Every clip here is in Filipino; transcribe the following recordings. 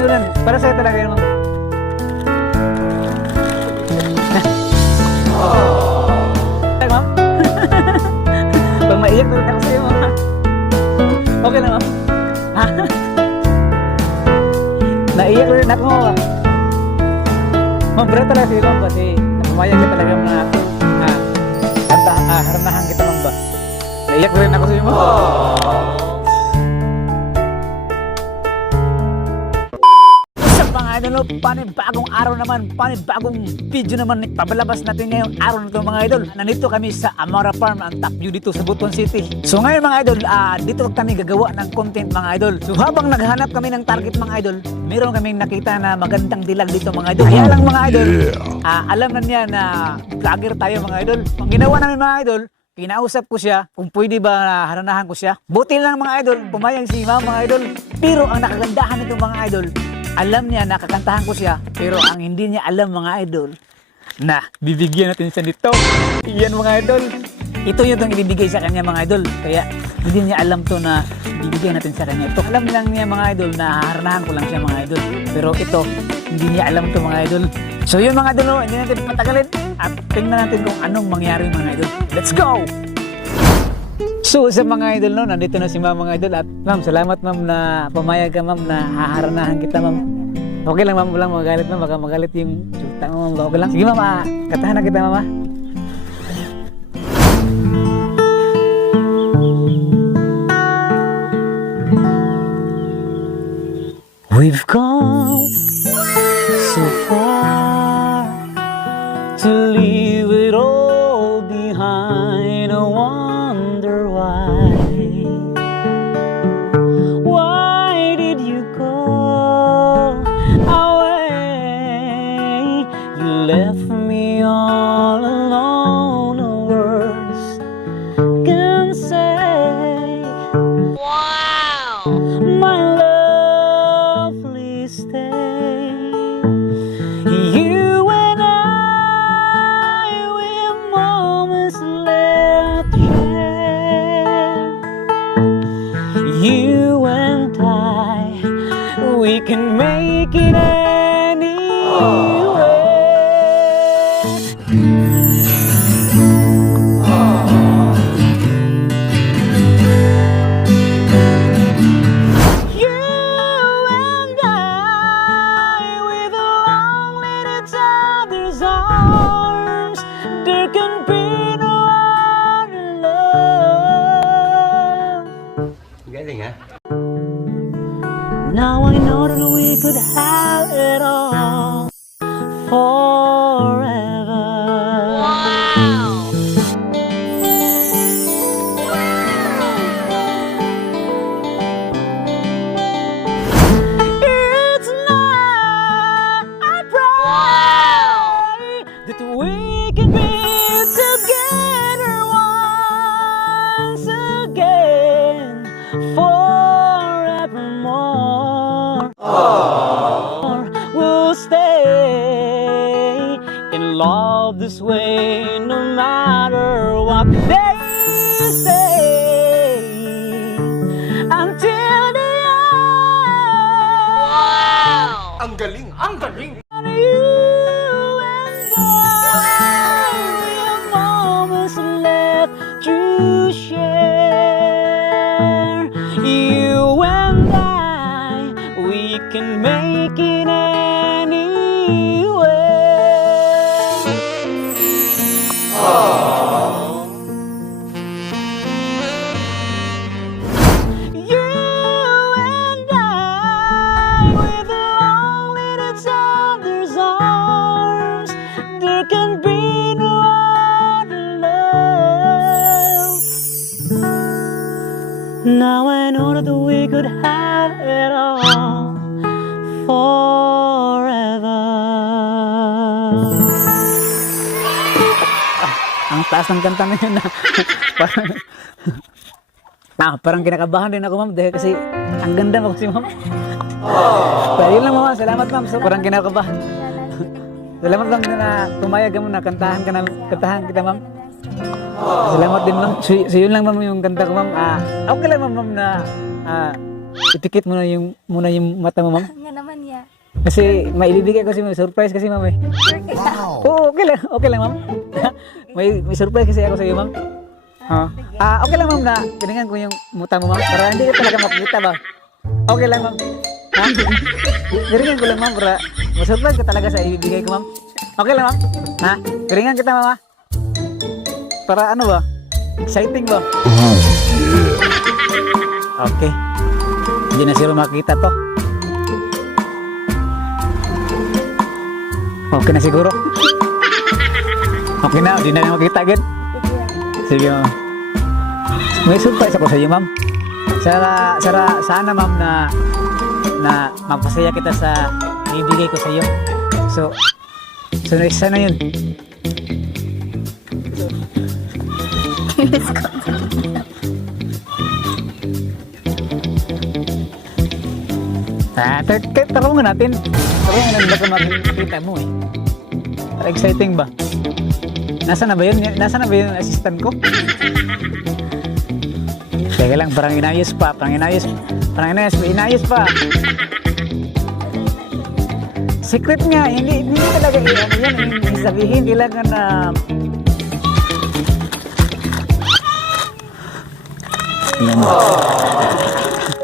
yun yan. Para sa'yo talaga yun, ma'am. Ay, ma'am. Pag maiyak rin ako sa'yo, ma'am. Okay lang, ma'am. Naiyak na rin ako. Pero talaga sa'yo, ma'am, kasi napamayag ka talaga ah, kanta, ah, haranahan kita, ma'am ba? Naiyak na rin ako sa'yo, ma'am. Sa idol, panibagong araw naman, panibagong video naman pabalabas natin ngayong araw na ito mga idol. Nandito kami sa Amara Farm, ang top view dito sa Butuan City. So ngayon mga idol, ah, dito kami gagawa ng content mga idol. So habang naghanap kami ng target mga idol, meron kaming nakita na magandang dilag dito mga idol. Kaya lang mga idol, ah, alam na niya na vlogger tayo mga idol. Ang ginawa namin mga idol, Kinausap ko siya kung pwede ba na haranahan ko siya. Buti lang mga idol, pumayag si ma'am mga idol. Pero ang nakagandahan nito mga idol, alam niya nakakantahan ko siya. Pero ang hindi niya alam mga idol, na bibigyan natin siya nito. Iyan mga idol. Ito yung itong ibibigay sa kanya mga idol. Kaya hindi niya alam to na bibigyan natin sa kanya ito. Alam lang niya mga idol na haranahan ko lang siya mga idol. Pero ito, hindi niya alam to mga idol. So yun mga idol, oh, hindi natin patagalin at tingnan natin kung anong mangyari mga idol. Let's go! So sa mga idol no, nandito na si mga idol at ma'am, salamat ma'am na pumayag ka ma'am na haharanahan kita ma'am. Okay lang ma'am, walang magalit ma'am, baka magalit yung sulta mo ma'am, okay lang. Sige ma'am, ah, katahan na kita ma'am ah. We've come so far we can make it anywhere. Oh. in order we could have it all. For this way no matter what they say until the end. Ang galing! Ang galing! You and I, we have moments left to share. You and I, we can make it forever. ang taas ng kanta na yun na parang Ah, parang kinakabahan din ako, ma'am, dahil kasi ang ganda mo kasi, ma'am. Pero yun lang, ma'am. Salamat, ma'am. So, parang kinakabahan. Salamat, ma'am, na tumayag mo na kantahan ka na, kantahan kita, ma'am. Salamat din, ma'am. So, so yun lang, ma'am, yung kanta ko, ma'am. Ah, okay lang, ma'am, ma'am, na ah, ipikit mo na yung, muna yung mata mo, ma'am. Nga naman ya. Kasi maibibigay ko si ma'am. Surprise kasi ma'am eh. Kaya. Oo, okay lang. Okay lang ma'am. may, may surprise kasi ako sa iyo ma'am. Ah, ah, okay lang ma'am na piningan ko yung muta mo ma'am. Para hindi ka talaga makikita ba? Okay lang ma'am. Ha? Piningan ko lang ma'am para masurprise ka talaga sa ibibigay ko ma'am. Okay lang ma'am. Ha? Piningan kita ma'am ha? Para ano ba? Exciting ba? Okay. Hindi na sila makita to. Okay na siguro. Okay na, hindi na makita agad. Sige ma'am. May surprise ako sa iyo ma'am. Sara, sara, sana ma'am na na magpasaya kita sa ibigay ko sa iyo. So, so next sana yun. Ah, t- t- tarungan natin. Tarungan natin baka makikita mo eh. Para exciting ba? Nasa na ba yun? Nasa na ba yun yung assistant ko? Teka lang, parang inayos pa. Parang inayos. Parang inayos. Inayos pa. Secret nga. Hindi, hindi talaga eh, ano yan. Hindi sabihin. Kailangan na... Ayan.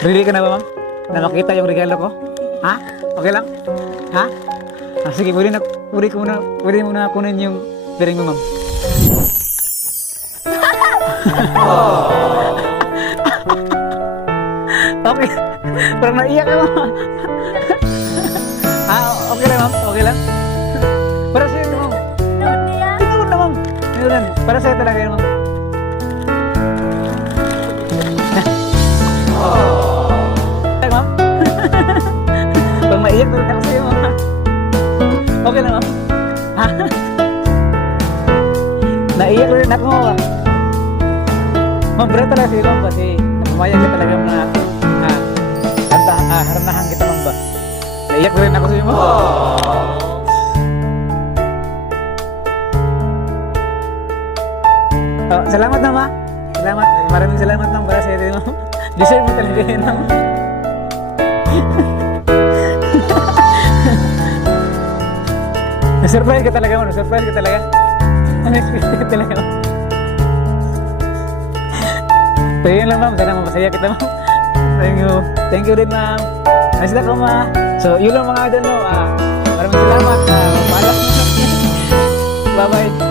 Ready ka na ba, ma'am? Na makita yung regalo ko? Ha? Okay lang? Ha? Ah, sige, pwede na, pwede ko muna, pwede mo na kunin yung piring mo, ma'am. okay. Parang naiyak ka, ma'am. ah, okay lang, ma'am. Okay lang. Para sa'yo, ma'am. Tingnan na, ma'am. Para sa'yo talaga yun, ma'am. Pag maiyak na ako sa'yo. Okay lang. Ha? Naiyak na rin ako, berat talaga sa'yo, ma'am, kasi pumayag ka talaga na ah, handa, ah, haranahan kita, ba? Naiyak na rin ako sa'yo, ma'am. Oh, salamat na, ma. Salamat. Maraming salamat, ma'am, para sa iyo. Deserve mo talaga yun, Na-surprise ka talaga mo, na-surprise ka talaga. Unexpected ka talaga. ma'am. So yun lang ma'am, sana mapasaya kita ma'am. Thank you. Thank you din ma'am. Nice na ka ma. So yun lang mga idol no. Ah, maraming salamat. Ah, paalam. Bye bye.